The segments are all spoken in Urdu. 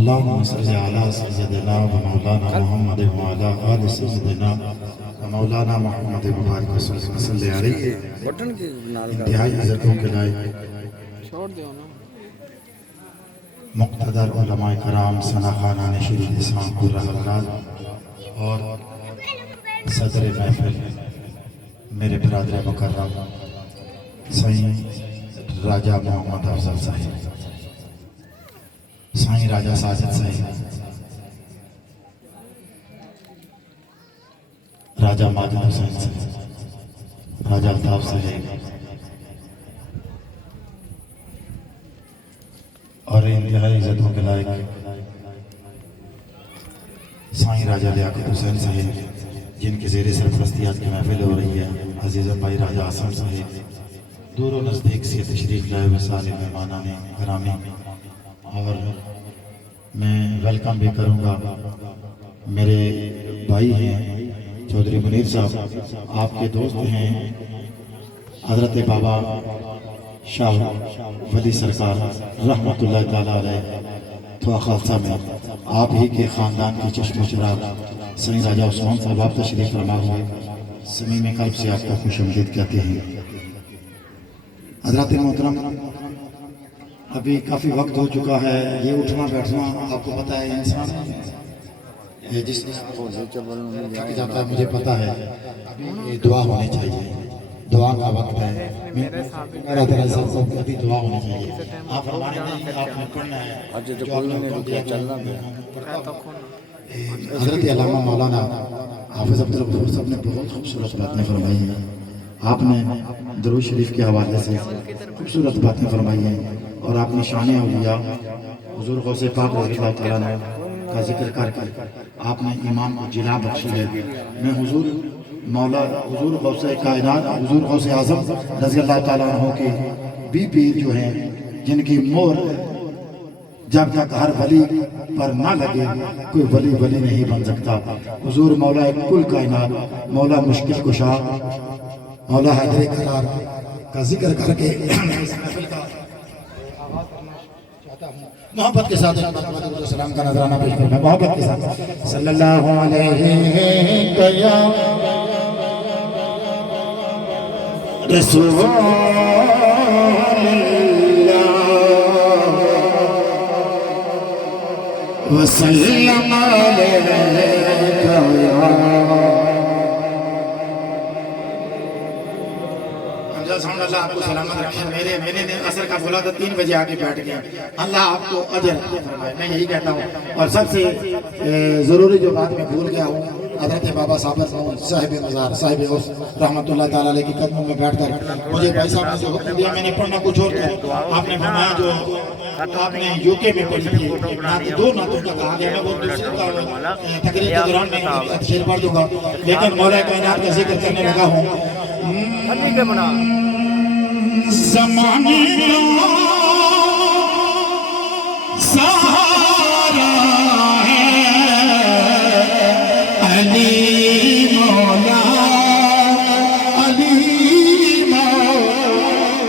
اللهم صل على سيدنا ومولانا محمد وعلى آل سيدنا ومولانا محمد مبارک صلی اللہ علیہ انتہائی عزتوں کے لائق مقتدر علماء کرام ثنا خانان شریف اسلام کو حضرات اور صدر محفل میرے برادر مکرم سائیں راجہ محمد افضل صاحب، سائیں راجہ ساجد صاحب، راجہ ماجد حسین صاحب، راجہ الطاف صاحب اور انتہائی عزتوں کے لائق سائیں راجہ لیاقت حسین صاحب جن کی زیر سرپرستی آج کی محفل ہو رہی ہے، عزیز بھائی راجہ آسم صاحب، دور و نزدیک سے تشریف لائے وسالے مہمانان گرامی، اور میں ویلکم بھی کروں گا میرے بھائی ہیں چودھری منیر صاحب، آپ کے دوست ہیں حضرت بابا شاہ ولی سرکار رحمت اللہ تعالیٰ علیہ تو خالصہ میں آپ ہی کے خاندان کی چشم و چراغ سائیں راجہ عثمان صاحب آپ تشریف فرما ہوئے، صمیم قلب سے آپ کا خوش آمدید کہتے ہیں۔ حضرات محترم، ابھی کافی وقت ہو چکا ہے، یہ اٹھنا بیٹھنا آپ کو پتہ ہے انسان جس تھک جاتا ہے، مجھے پتہ ہے، ابھی دعا ہونی چاہیے، دعا کا وقت ہے، میرا تیرا سب کو ابھی دعا ہونی چاہیے، آپ فرمانے نہیں، آپ نے پڑھنا ہے جو آپ نے حکم دیا حضرت علامہ مولانا حافظ عبدالغفور صاحب نے بہت خوبصورت باتیں فرمائی ہیں، آپ نے درود شریف کے حوالے سے خوبصورت باتیں فرمائی ہیں، اور آپ نے شان اولیاء حضور غوث پاک رضی اللہ تعالیٰ عنہ کا ذکر کر کے آپ نے ایمان کو جلا بخشی ہے۔ میں حضور مولا حضور غوث کائنات حضور غوث اعظم رضی اللہ تعالیٰ عنہ کے بھی پیر جو ہیں جن کی مہر جب تک ہر ولی پر نہ لگے کوئی ولی ولی نہیں بن سکتا، حضور مولا کل کائنات مولا مشکل کشا مولا حیدر قرار کا ذکر کر کے اس محفل کا آغاز کرنا چاہتا ہوں۔ محبت کے ساتھ سلام کا نظرانہ پیش کرنا، محبت کے ساتھ صلی اللہ علیہ یا رسول وسلم علیکہ اللہ آپ کو سلامت رکھے۔ میں نے عصر کا بولا تھا 3 بجے آگے بیٹھ گیا، اللہ آپ کو اجر فرمائے، میں یہی کہتا ہوں۔ اور سب سے ضروری جو بات میں بھول گیا ہوں، حضرت بابا صاحب مزار صاحب عرس رحمت اللہ تعالیٰ علیہ کی قدموں میں بیٹھ کر مجھے بھائی صاحب نے جو حکم دیا میں نے پڑھنا کچھ اور تھا، آپ نے فرمایا جو آپ نے UK میں پڑھی تھی 2 نعتوں کا کہا گیا، میں وہ دوسرے کا تقریر کے دوران میں شعر پڑھ دوں گا، لیکن مولا کائنات کا ذکر کرنے لگا ہوں۔ زمانے کا سہارا ہے علی مولا، علی مولا،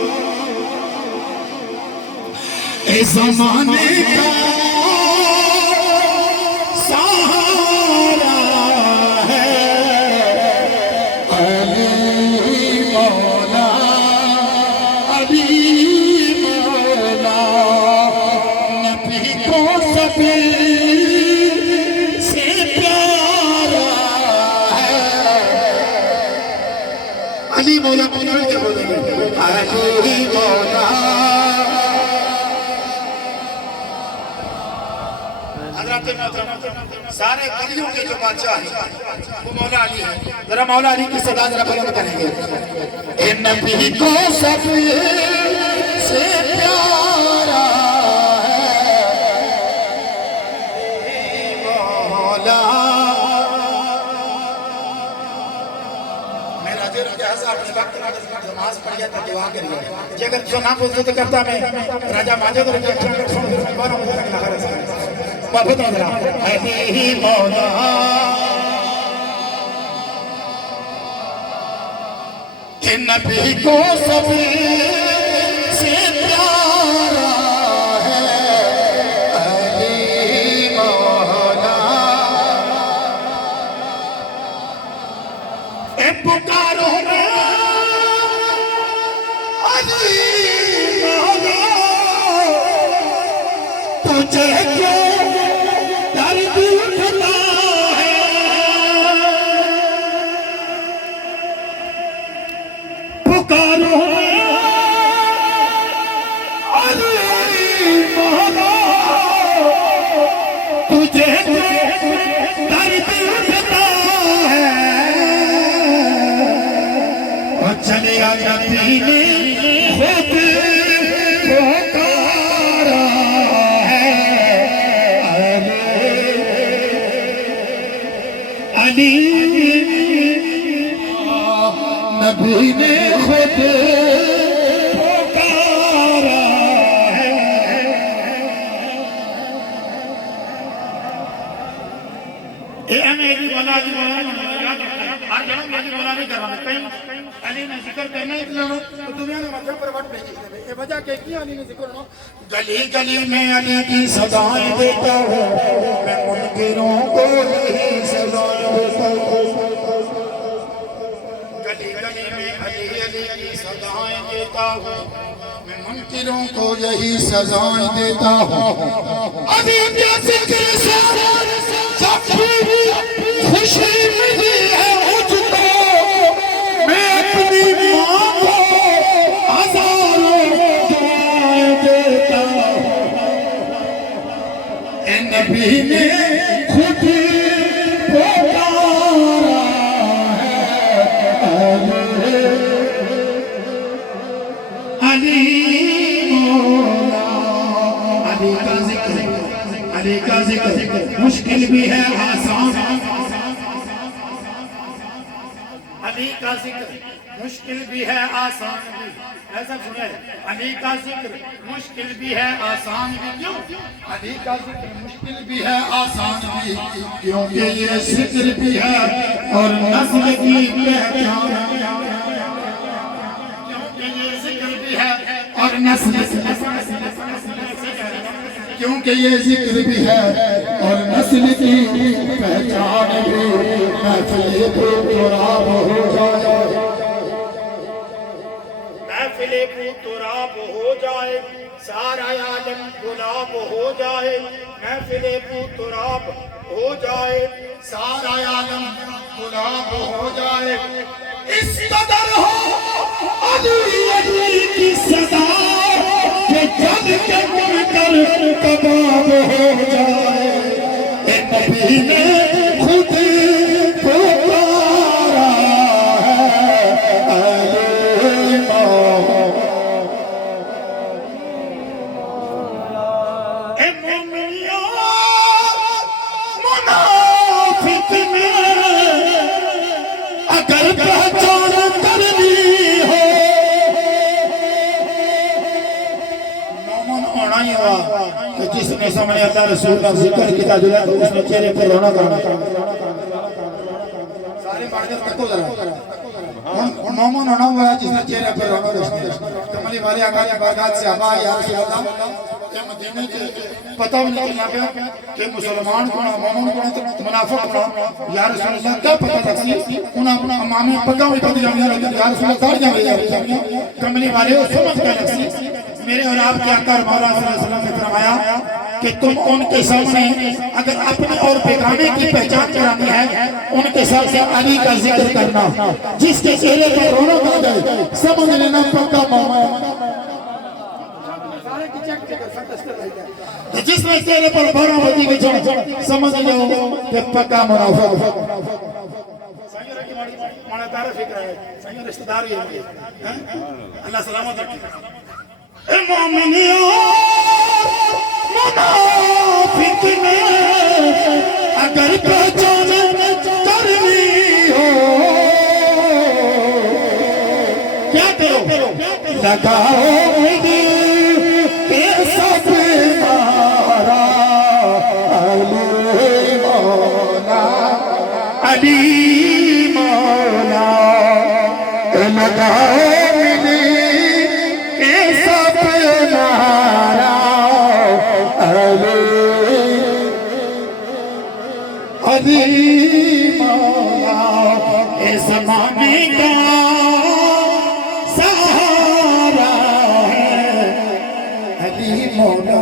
اے زمانے کا سہارا ہے علی مولا، علی مولا، نبی کو سبھی سے پیارا ہے علی مولا، کیا بولیں گے علی مولا۔ حضرات محترم، سارے ولیوں کے جو بادشاہ ہیں وہ مولا علی ہیں، ذرا مولا علی کی صدا ذرا بلند کریں گے۔ اے نبی کو سب سے پیارا ہے مولا۔ میں راجہ راجہ صاحب نے وقت نماز پڑھیا تھا، دعا کریے جی، اگر جو نہ بولتے تو کرتا میں راجہ ماجد اور محبت نظرہ علی مولا، کہ نبی کو سب سے پیارا ہے علی کیوں درد اٹھتا ہے پکارو علی مولا تجھے درد اٹھتا ہے اور چلے آیا پینے خود پکارا ہے علی نبی نے خود پکارا ہے اے میری مولا دی مولا ہر جنم میری مولا نہیں کرا علی نے ذکر کرنا ہے تو دنیا نے مجھے پر وٹ بھیجی ہے وجہ کہ کی علی نے ذکر کرنا گلی گلی میں علی کی صدائیں دیتا ہوں میں منکروں کو یہی سزائیں دیتا ہوں گلی گلی میں علی علی کی صدائیں دیتا ہوں میں منکروں کو یہی سزائیں دیتا ہوں علی کے ذکر سے سب خوشی ملی ہے مجھ کو میں اپنی ماں کو ہزاروں دعائیں دیتا ہوں اے نبی نے خود پکارا ہے علی مولا علی کا ذکر علی کا ذکر مشکل بھی ہے آسان علی کا ذکر مشکل بھی ہے آسان بھی ایسا سنے علی کا ذکر مشکل بھی ہے آسان بھی کیوں علی کا ذکر مشکل بھی ہے آسان بھی کیونکہ یہ ذکر بھی ہے اور نسل کی پہچان کیونکہ یہ ذکر بھی ہے اور نسل کیونکہ یہ ذکر بھی ہے اور نسل کی پہچان بھی محفل تراب ہو جائے محفل تراب ہو جائے سارا عالم گلاب ہو جائے محفل تراب ہو جائے سارا عالم گلاب ہو جائے اس قدر ہو علی علی کی صدا کہ جل کے منکر کباب ہو جائے اے نبی نے خود پکارا ہے علی مولا اے مومنیوں منافق میں اگر پہچان کرنی ہو مومن ہونا ہی ہوا کہ جس نے سامنے اللہ رسول کا ذکر کیا جو ہے اس نے چہرے پر رونا کرنا سارے مارکر تکو ذرا مومن ہونا ہوا ہے جس نے چہرے پر رونا کرنا کملی والے آقا کی برکات سے آبا یا رسول اللہ یہ مدینے کے پتہ بھی نہیں چلا گیا کہ مسلمان کو مومن کو منافق کو یا رسول اللہ کیا پتہ لگسی انہاں اپنا امامی پکا ہوئی پتہ جانیا لگتا یا رسول اللہ کار جانیا کملی والے سمجھ کیا لگسی میرے اور آپ کے آقا مولا صلی اللہ علیہ وسلم نے فرمایا کہ تم ان کے سامنے اگر اپنے اور بیگانے کی پہچان کرانی ہے ان کے سامنے علی کا ذکر کرنا جس کے چہرے پر رونق آ جائے سمجھ لینا پکا مومن جس میں چہرے پر بھرا ہوتی کے جڑ سمجھ لو کہ پکا منافق مانا تعریف فکر ہے سنگی رشتہ دار یہ اللہ سلامت رکھے اے مومنیوں منافق میں اگر پہچان کرنی ہو کیا کرو لگاؤ علی مولا لگاؤ کے سب نارا علی مولا اس زمانے کا سہارا ہے علی مولا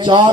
4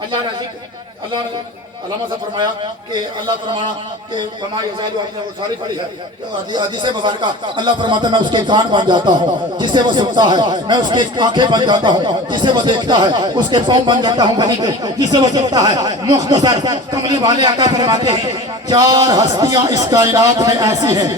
اللہ نے علامہ سے فرمایا کہ اللہ فرمانا کہ وما یزال، آپ نے وہ ساری پڑھی ہے حدیث مبارکہ، اللہ فرماتا ہے میں اس کے کان بن جاتا ہوں جس سے وہ سنتا ہے، میں اس کی آنکھیں بن جاتا ہوں جس سے وہ دیکھتا ہے، اس کے پاؤں بن جاتا ہوں بنی کے جس سے وہ چلتا ہے۔ مختصر کملی والے آقا فرماتے ہیں 4 ہستیاں اس کائنات میں ایسی ہیں،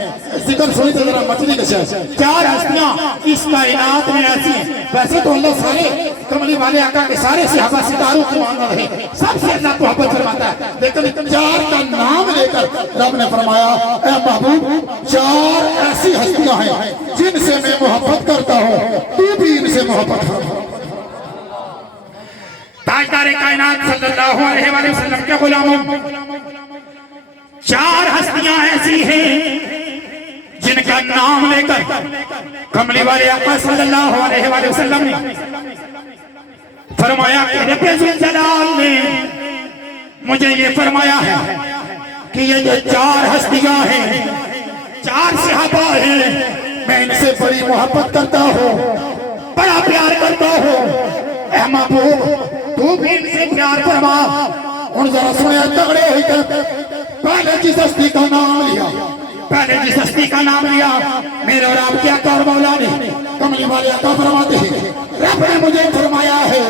ذکر سنی تو ذرا مچھلی کے شہر 4 ہستیاں اس کائنات میں ایسی ہیں۔ ویسے تو اللہ سارے کملی والے آقا کے سارے صحابہ ستاروں کو ماننا رہے، سب سے اللہ محبت فرماتا ہے، لیکن 4 کا نام لے کر رب نے فرمایا اے محبوب 4 ایسی ہستیاں ہیں جن سے میں محبت کرتا ہوں، تو بھی ان سے محبت فرما۔ تاجدار کائنات صلی اللہ علیہ وآلہ وسلم کے غلاموں، 4 ہستیاں ایسی ہیں جن کا نام لے کر کملی والے آقا صلی اللہ علیہ وآلہ وسلم نے فرمایا کہ رب ذوالجلال نے مجھے یہ فرمایا ہے کہ یہ جو 4 ہستیاں ہیں، 4 صحابہ ہیں، میں ان سے بڑی محبت کرتا ہوں، بڑا پیار کرتا ہوں۔ اے محبوب تو بھی ان سے پیار فرما۔ ان ذرا سنیا تگڑے ہوئی کر پہلے جس ہستی کا نام لیا، پہلے جس ہستی کا نام لیا میرے اور آپ کے آقا اور مولا نے کملی والے آقا فرماتے ہیں رب نے مجھے فرمایا ہے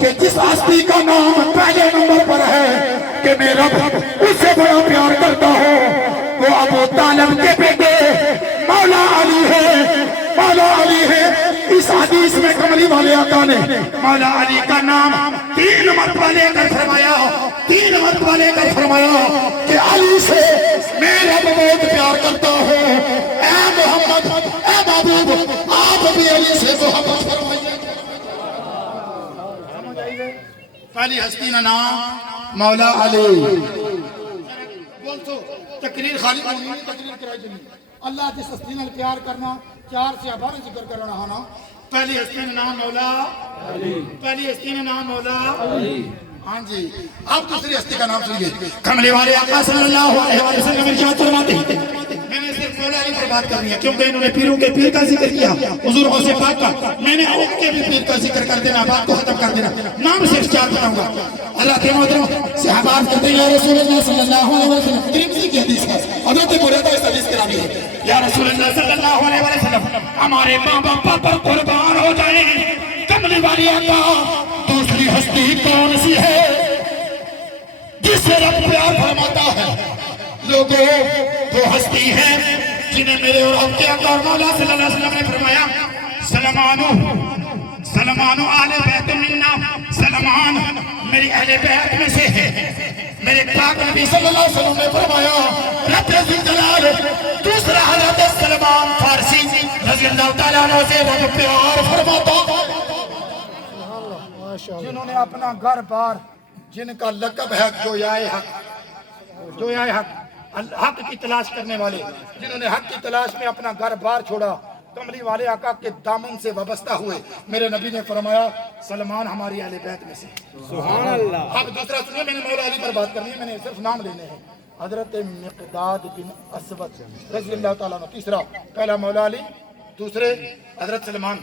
کہ جس ہستی کا نام پہلے نمبر پر ہے کہ میں رب اس سے بڑا پیار کرتا ہوں، وہ ابو طالب کے بیٹے مولا علی ہے، مولا علی ہے۔ اس حدیث میں کملی والے آقا نے مولا علی کا نام 3 مرتبہ لے کر فرمایا، 3 مرتبہ لے کر فرمایا کہ علی سے میں رب بہت پیار کرتا ہوں، اے محمد اے محبوب آپ بھی علی سے محبت فرمائیے۔ پہلی ہستی کا نام مولا علی۔ تقریر خالی تقریر کرائی دینی اللہ جس ہستی نال پیار کرنا 4 سے ابار ذکر کرنا ہانا۔ پہلی ہستی کا نام مولا علی، پہلی ہستی کا نام مولا علی۔ ہاں جی اب دوسری ہستی کا نام سنیے۔ کملی والے آقا صلی اللہ علیہ وسلم ارشاد فرماتے ہیں میں نے صرف مولا علی پر بات کرنی ہے کیونکہ انہوں نے پیروں کے پیر کا ذکر کیا، حضور غوث پاک کا، میں نے ان کے بھی پیر کا ذکر کر دینا، بات کو ختم کر دینا، نام صرف 4 بتاؤں گا۔ اللہ کے محترم صحابہ کہتے ہیں یا رسول اللہ صلی اللہ علیہ وسلم، ترمذی کی حدیث ہے، حضرت بریدہ اس حدیث کے راوی ہے، یا رسول اللہ صلی اللہ علیہ وسلم ہمارے ماں باپ پر قربان ہو جائیں، کملی والی آقا دوسری ہستی کون سی ہے جس سے رب پیار فرماتا ہے؟ لوگوں وہ ہستی ہے جنہیں میرے اور آپ کے آقا اور مولا صلی اللہ علیہ وسلم نے فرمایا سلمانو اہل بیت منا، سلمان میری اہل بیت میں سے ہے۔ میرے پاک نبی صلی اللہ علیہ وسلم نے فرمایا رب ذوالجلال دوسرا حضرت سلمان فارسی رضی اللہ تعالیٰ عنہ سے رب پیار فرماتا، جنہوں نے اپنا گھر بار، جن کا لقب ہے جویائے حق، جویائے حق، حق کی تلاش کرنے والے، جنہوں نے حق کی تلاش میں اپنا گھر بار چھوڑا، کملی والے آقا کے دامن سے وابستہ ہوئے، میرے نبی نے فرمایا سلمان ہماری اہل بیت میں سے۔ سبحان اللہ۔ اب دوسرا سنیے، میں نے مولا علی پر بات کرنی ہے، میں نے صرف نام لینے ہیں۔ حضرت مقداد بن اسود رضی اللہ تعالیٰ عنہ، تیسرا، پہلا مولا علی، دوسرے حضرت سلمان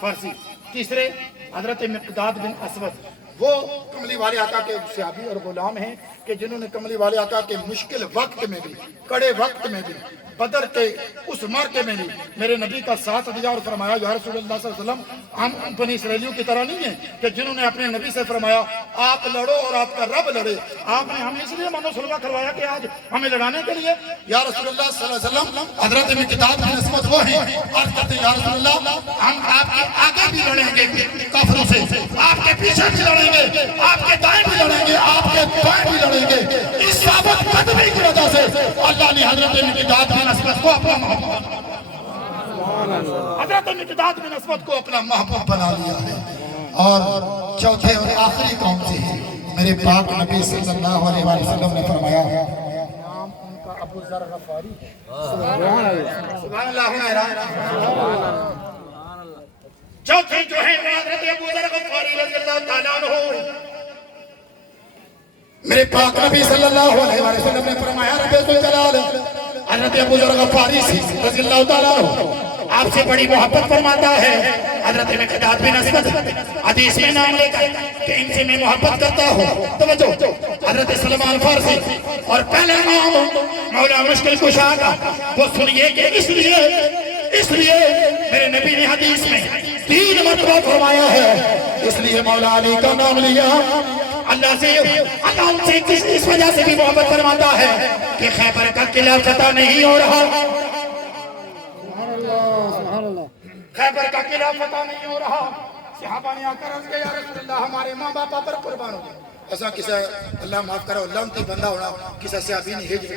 فارسی، تیسرے حضرت مقداد بن اسود۔ وہ کملی والے آقا کے صحابی اور غلام ہیں کہ جنہوں نے کملی والے آقا کے مشکل وقت میں بھی، کڑے وقت میں بھی، بدر کے اس مارکے میں بھی میرے نبی کا ساتھ دیا اور فرمایا یا رسول اللہ صلی اللہ علیہ وسلم ہم بنی اسرائیلیوں کی طرح نہیں ہیں کہ جنہوں نے اپنے نبی سے فرمایا آپ لڑو اور آپ کا رب لڑے۔ آپ نے ہمیں اس لیے منو سلوا کروایا کہ آج ہمیں لڑانے کے لیے یا رسول اللہ صلی اللہ علیہ وسلم حضرت مقداد بن اسود وہ ہیں عرض کرتے ہیں یا رسول اللہ ہم آپ کے آگے بھی لڑیں گے کافروں سے، آپ کے پیچھے بھی لڑیں گے، آپ کے دائیں بھی لڑیں گے، آپ کے بائیں بھی لڑیں گے۔ اس ثابت قدمی کی وجہ سے اللہ نے حضرت مقداد بن اسود کو اپنا محبوب، حضرت مقداد بن اسود کو اپنا محبوب بنا لیا ہے۔ اور چوتھے اور آخری قوم سے ہے، میرے پاک نبی صلی اللہ علیہ وسلم نے فرمایا نام ان کا ابو ذر غفاری ہے۔ سبحان اللہ، سبحان اللہ۔ چوتھے جو ہے حضرت ابو ذر غفاری رضی اللہ تعالیٰ عنہ، میرے پاک نبی صلی اللہ علیہ وسلم نے فرمایا رب ذوالجلال حضرت ابو ذر غفاری رضی اللہ تعالیٰ عنہ آپ سے بڑی محبت فرماتا ہے. حضرت مقداد بن اسود حدیث میں نام لے کر کہ ان سے میں محبت کرتا ہوں. توجہ, حضرت سلمان فارسی اور پہلا نام مولا مشکل کشا کا وہ سنیے کہ اس لیے میرے نبی نے حدیث میں 3 مرتبہ فرمایا ہے, اس لیے مولا علی کا نام لیا. اللہ ان سے اس وجہ سے بھی محبت فرماتا ہے کہ خیبر کا قلعہ فتح نہیں ہو رہا. خیبر کا قلعہ فتح نہیں ہو رہا. صحابہ نے آ کر عرض کیا یا رسول اللہ ہمارے ماں باپا پر قربان ہو گئے. ایسا کسی اللہ معاف کرو لعنتی بندہ ہونا کسی صحابی نے ہجر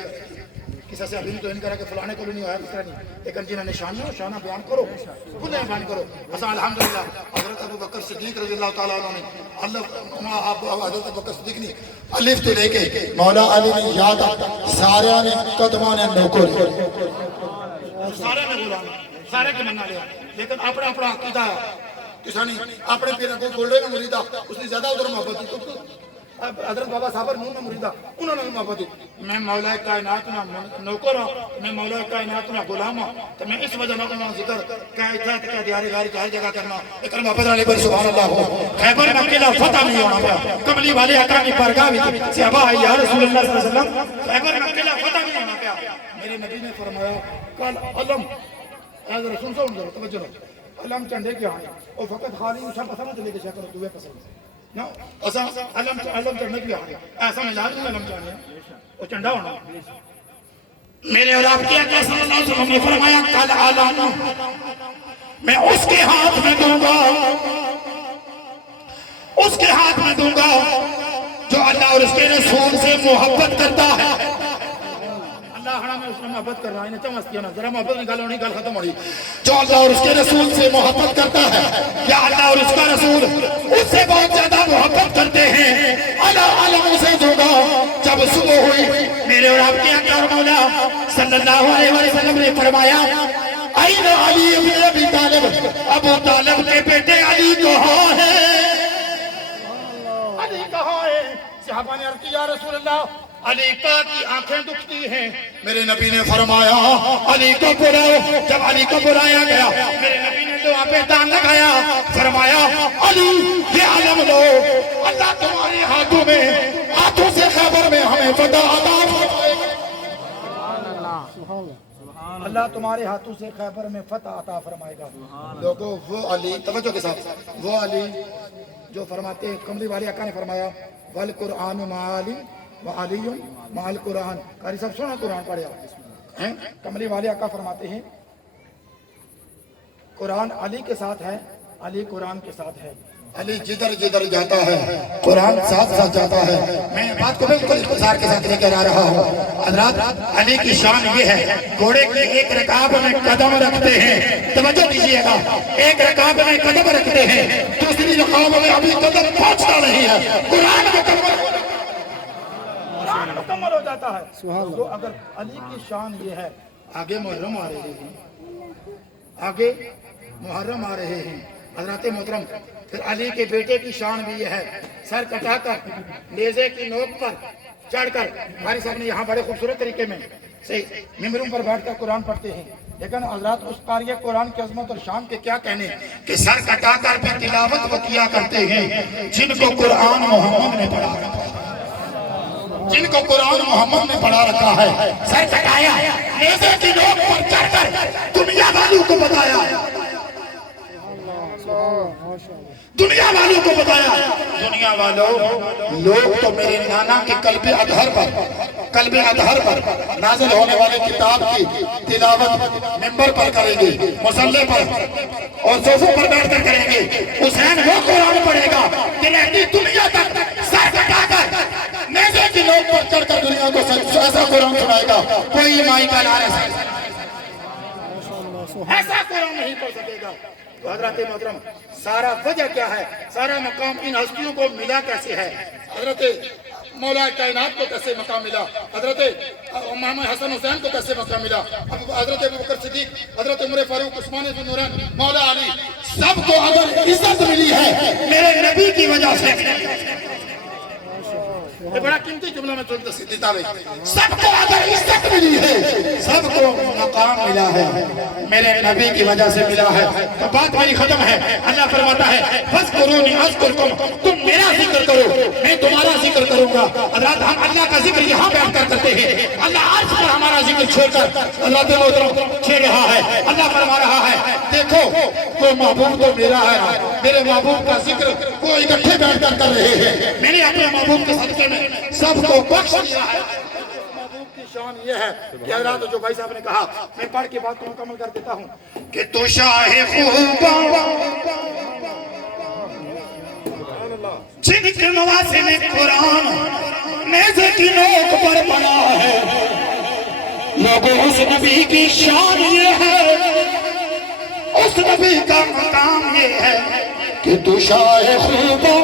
کسی صحابی نے تو ان کرا کہ فلانے کو بھی نہیں ہوا کس طرح نہیں, لیکن جنہوں نے شانہ بیان کرو کھلے بیان کرو. ایسا الحمدللہ حضرت ابو بکر صدیق رضی اللہ تعالیٰ عنہ نے حضرت ابو بکر صدیق نے الف تو لے کے مولا علی نے یاد سارے نے قدموں نے نوکر سارے نے غلام سارے کے مننا لیا, لیکن اپنا عقیدہ کسانی اپنے پیر کو گولڈے کا مریدہ اس نے زیادہ ادھر محبت کی. حضرت بابا صابر نور میں مریدہ انہوں نے محبت دی. میں مولا کائنات نہ نوکر ہوں, میں مولا کائنات نہ غلام ہوں, تو میں اس وجہ نہ ذکر کیا اتنا کیا دیارے غاری کی ہر جگہ کرنا لیکن محبت علی پر سبحان اللہ ہو. خیبر کا قلعہ فتح نہیں ہونا پیا. کملی والے آقا کی بارگاہ میں صحابہ آئے یا رسول اللہ صلی اللہ علیہ وسلم خیبر کا قلعہ فتح نہیں ہونا پیا. میرے نبی نے فرمایا کل علم ایز رسول صلی اللہ علیہ وسلم توجہ علم چندے کے آئے اور فقط خالی اسا پسند لے کے شکر دوے پسند نا ایسا علم چڑھنے کی آئے ایسا میں لازم علم چڑھنے وہ چنڈا ہونا. میرے اور آپ کے آقا صلی اللہ علیہ وسلم نے فرمایا کل علم میں اس کے ہاتھ میں دوں گا جو اللہ اور اس کے رسول سے محبت کرتا ہے. اللہ ہنا میں اس میں محبت کر رہا ہے, انہیں چمس کیا نا ذرا محبت نکال ہونی گل ختم ہو رہی. جو اللہ اور اس کے رسول سے محبت کرتا ہے یا اللہ اور اس کا رسول اس سے بہت زیادہ محبت کرتے ہیں. اللہ علم اسے دوں گا جب صبح ہوئی. میرے اور آپ کے آقا اور مولا صلی اللہ علیہ وسلم نے فرمایا این علی ابن ابی طالب, ابو طالب کے بیٹے علی کہاں ہے, علی کہاں ہے. صحابہ نے عرض کی یا رسول اللہ علی کا کی آنکھیں دکھتی ہیں. میرے نبی نے فرمایا علی کو بلاؤ. جب علی کو بلایا گیا میرے نبی نے دعا پہ دان لگایا, فرمایا علی یہ علم لو, اللہ تمہارے ہاتھوں سے خیبر میں ہمیں فتح عطا فرمائے گا. اللہ تمہارے ہاتھوں سے خیبر میں فتح عطا فرمائے گا. لوگوں وہ علی توجہ کے ساتھ وہ علی جو فرماتے ہیں کملی والے آقا نے فرمایا والقرآن معالی وعلی مع القرآن. قاری صاحب سنا قرآن پڑھے ہیں. کملی والے آقا فرماتے ہیں قرآن علی کے ساتھ ہے, علی قرآن کے ساتھ ہے. علی جدھر جدھر جاتا ہے قرآن ساتھ ساتھ جاتا ہے. میں بات کو بالکل اختصار کے ساتھ لے کر آ رہا ہوں. حضرات علی کی شان یہ ہے گھوڑے کی ایک رکاب میں قدم رکھتے ہیں. توجہ دیجیے گا, ایک رکاب میں قدم رکھتے ہیں, دوسری رکاب میں ابھی قدم پہنچتا نہیں ہے. قرآن مکمل ہو جاتا ہے. تو اگر علی کی شان یہ ہے آگے محرم آ رہے ہیں حضرات محترم. پھر علی کے بیٹے کی شان بھی یہ ہے سر کٹا کر نیزے کی نوک پر چڑھ کر. ہمارے صاحب نے یہاں بڑے خوبصورت طریقے میں ممبروں پر بیٹھ کر قرآن پڑھتے ہیں, لیکن حضرات اس قاری قرآن کی عظمت اور شان کے کیا کہنے کہ سر کٹا کر بھی تلاوت وہ کیا کرتے ہیں جن کو قرآن محمد نے پڑھا رکھا ہے. جن کو قرآن محمد نے پڑھا رکھا ہے سر کٹایا نیزے کی نوک پر چڑھ کر دنیا والوں کو بتایا دنیا والوں لوگ تو میرے نانا کے قلب اطہر پر نازل ہونے والے کتاب کی تلاوت ممبر پر کریں گے, مصلی پر اور صوفوں پر بیٹھ کر کریں گے. حسین وہ قرآن پڑھے گا کہ رہتی دنیا تک سر کٹا کر نیزے کی نوک پر چڑھ کر دنیا کو ایسا قرآن سنائے گا کوئی مائی کا لارس ایسا قرآن نہیں پڑھ سکے گا. تو حضرات محترم سارا وجہ کیا ہے, سارا مقام ان ہستیوں کو ملا کیسے ہے. حضرت مولا کائنات کو کیسے مقام ملا, حضرت امام حسن حسین کو کیسے مقام ملا, حضرت ابوبکر صدیق, حضرت عمر فاروق, عثمان ذو النورین, مولا علی, سب کو اگر عزت ملی ہے میرے نبی کی وجہ سے. یہ بڑا قیمتی جملہ میں تم سے دیتا ہے. سب کو اگر عزت ملی ہے، سب کو مقام ملا ہے میرے نبی کی وجہ سے ملا ہے. تو بات میری ختم ہے. اللہ فرماتا ہے فَاذْكُرُونِي أَذْكُرْكُمْ، تم میرا ذکر کرو میں تمہارا ذکر کروں گا. حضرات ہم اللہ کا ذکر یہاں بیٹھ کر کرتے ہیں، اللہ عرش پر ہمارا ذکر چھوڑ کر اللہ دل و دل چھیڑ رہا ہے. اللہ فرما رہا ہے دیکھو وہ محبوب تو میرا ہے، میرے محبوب کا ذکر وہ اکٹھے بیٹھ کر کر رہے ہیں. میں نے اپنے محبوب کے صدقے میں سب کو بخش دیا ہے. محبوب کی شان یہ ہے کہ حضرات جو بھائی صاحب نے کہا میں پڑھ کے بات کو مکمل کر دیتا ہوں کہ تو شاہ خوبا جن کے مواسم قرآن نیزے کی نوک پر بنا ہے. لوگوں اس نبی کی شان یہ ہے، اس نبی کا مقام یہ ہے کہ تو شاہ خوبا،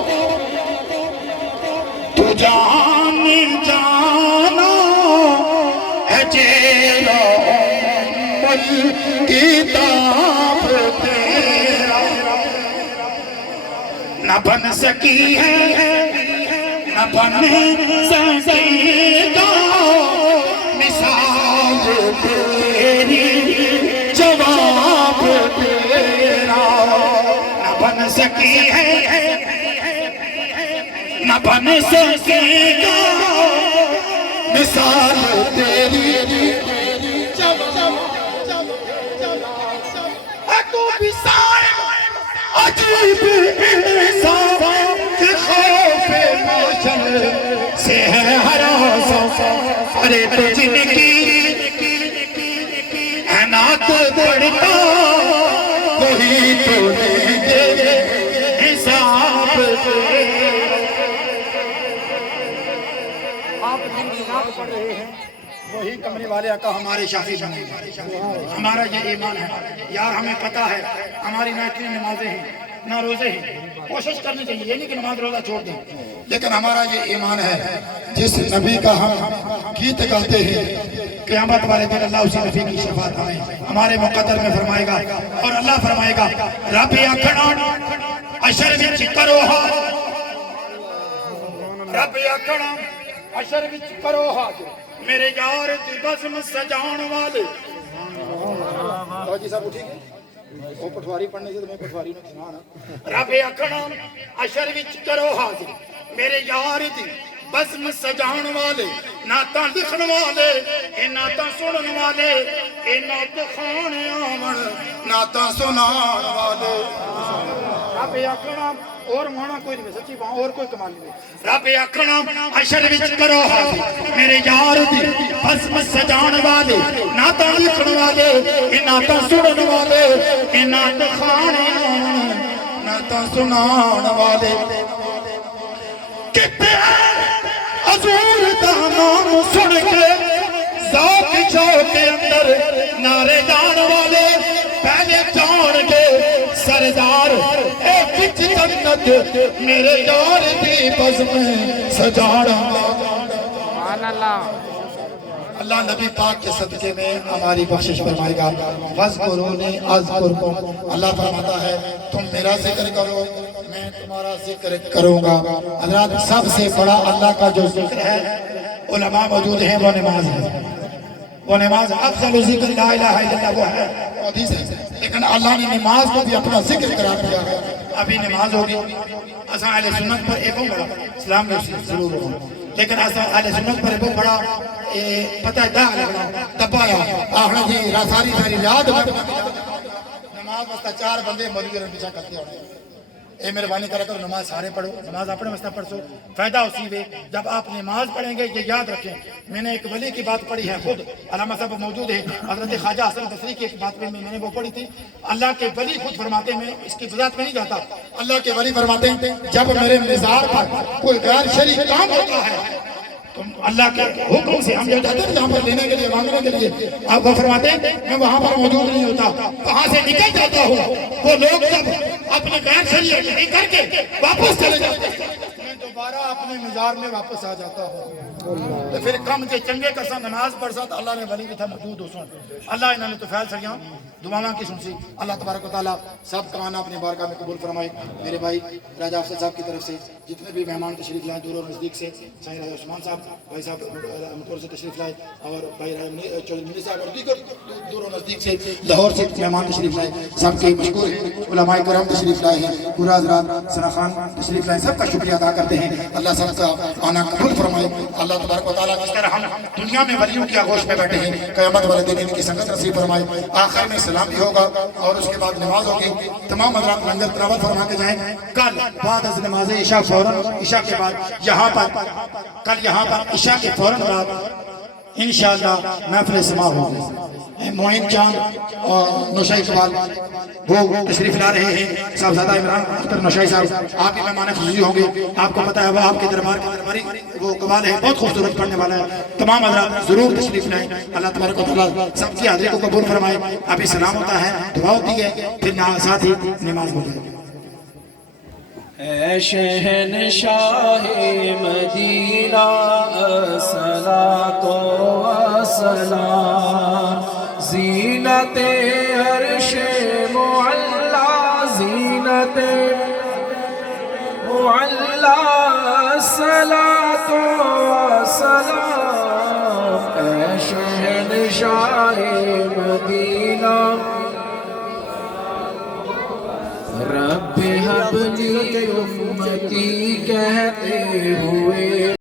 تو جان جانا ہے جیرا مل کتاب تیرا. نہ بن سکی ہے نہ بن سکے گا مثال تیری، جواب تیرا. نہ بن سکی ہے نہ بن سکے گا مثال تیری، تو بھی صاحب عجیب انسان کے خوف معاشر سے ہے ہراساں. ارے تو جن کی عنایت بڑھتا وہی تو دے حساب دے. آپ جن کی ناک پڑھ رہے ہیں وہی کمری والے کا ہمارے شافی بنے گا. ہمارا یہ ایمان ہے یار. ہمیں پتا ہے ہماری نہ اتنی نمازیں ہیں نہ روزے ہیں. کوشش کرنی چاہیے یہ نہیں کہ نماز روزہ چھوڑ دیں، لیکن ہمارا یہ ایمان ہے جس نبی کا ہم گیت گاتے ہیں قیامت والے دن اللہ اسی نبی کی شفاعت ہمیں ہمارے مقدر میں فرمائے گا. اور اللہ فرمائے گا رب آکھنا اشر وچ کرو ہاتھ، رب آکھنا اشر وچ کرو ہاتھ میرے یار دی بزم سجان والے. جی صاحب اٹھی گئے وہ پٹواری پڑھنے سے تو میں پٹواری نہ سنا. رب آکھنا اشر وچ کرو حاضر میرے یار دی بزم سجان والے، نعتاں لکھن والے اے نعتاں سنن والے، اے نعت خوان آون نعتاں سنان والے. رب آکھنا اور مانا کوئی نہیں سچی وہاں اور کوئی کمال نہیں. رب آکھنا حشر وچ کرو حاضر میرے یار دی بزم سجان والے، نعتاں لکھن والے اے نعتاں سنن والے، اے نعت خوان آون نعتاں سنان والے. کتے حضور دا نام سن کے ذوق شوق کے اندر نعرے جان والے پہلے جان کے سردار اے وچ جنت میرے یار دی بزم سجانا. سبحان اللہ. اللہ نبی پاک کے صدقے میں ہماری بخشش فرمائے گا. فَاذْكُرُونِي أَذْكُرْكُمْ. اللہ فرماتا ہے تم میرا ذکر کرو میں تمہارا ذکر کروں گا. حضرات سب سے بڑا اللہ کا جو ذکر ہے علماء موجود ہیں وہ نماز ہے. وہ نماز افضل ذکر لا الہ الا اللہ وہ ہے حدیث ہے، لیکن اللہ نے نماز کو بھی اپنا ذکر قرار دیا ہے. ابھی نماز ہوگی اساں اہل سنت پر ایک بڑا اسلام میں ضرور ہو، لیکن اساں اہل سنت پر ایک بڑا پتہ دا لگنا دبایا آہنا جی ساری یاد نماز واسطہ 4 بندے مولوی نے پیچھا کرتے ہونے. اے مہربانی کرا کرو نماز سارے پڑھو، نماز اپنے واسطہ پڑھو. فائدہ اسی میں جب آپ نماز پڑھیں گے یہ یاد رکھیں. میں نے ایک ولی کی بات پڑھی ہے، خود علامہ صاحب موجود ہے، حضرت خواجہ حسن بصری کی ایک بات میں نے وہ پڑھی تھی. اللہ کے ولی خود فرماتے ہیں، میں اس کی وضاحت میں نہیں جاتا، اللہ کے ولی فرماتے ہیں جب میرے مزار پر کوئی غیر شرعی کام ہوتا ہے تو اللہ کے حکم سے ہم جو جاتے ہیں جہاں پر لینے کے لیے مانگنے کے لیے، آپ وہ فرماتے ہیں میں وہاں پر موجود نہیں ہوتا، وہاں سے نکل جاتا ہوں. وہ لوگ جب اپنے غیر شرعی کر کے واپس چلے جاتے ہیں میں دوبارہ اپنے مزار میں واپس آ جاتا ہوں. تو پھر کم کے چنگے کا سا نماز پڑھ سا تو اللہ نے ولی بھی تھا موجود ہو سن اللہ انہوں نے تو فیل سڑیاں دعاواں کی سن سی اللہ تبارک و تعالیٰ سب کامانا اپنی بارگاہ میں قبول فرمائے. میرے بھائی راجہ افضل صاحب کی طرف سے جتنے بھی مہمان تشریف لائے دور و نزدیک سے سائیں راجہ عثمان صاحب بھائی صاحب مطور سے تشریف لائے اور بھائی چودھری منیر صاحب اور دیگر دور و نزدیک سے لاہور سے مہمان تشریف لائے سب کے مشکور ہیں. علماء کرام تشریف لائے ہیں, پورا حضرات ثنا خان تشریف لائے, سب کا شکریہ ادا کرتے ہیں. اللہ سب کا آنا قبول فرمائے. اللہ تبارک و تعالیٰ جس طرح ہم دنیا میں ولیوں کی آغوش میں بیٹھے ہیں قیامت والے دن ان کی سنگت نصیب فرمائے. آخر میں سلام بھی ہوگا اور اس کے بعد نماز ہوگی. تمام حضرات لنگر تلاوت فرما کے جائیں. کل بعد از نماز عشاء فوراً عشاء کے بعد یہاں پر کل یہاں پر عشاء کے فوراً بعد انشاءاللہ محفل سما ہوگی. معین چاند اور نوشائی اقبال وہ تشریف لا رہے ہیں. صاحبزادہ عمران اختر نوشائی صاحب آپ کے مہمان خصوصی ہوں گے. آپ کو پتہ ہے وہ آپ کے دربار کے درباری وہ اقبال ہے, بہت خوبصورت پڑھنے والا ہے. تمام حضرات ضرور تشریف لائیں. اللہ تبارک و تعالیٰ سب کی حاضری کو قبول فرمائے. ابھی سلام ہوتا ہے, دعا ہوتی ہے, پھر ساتھ ہی نماز ہوتی ہے. اے شہنشاہ مدینہ الصلاۃ والسلام زینت عرش معلا زینت معلا الصلاۃ والسلام اے شہنشاہ مدینہ رب حب لی امتی کہتے ہوئے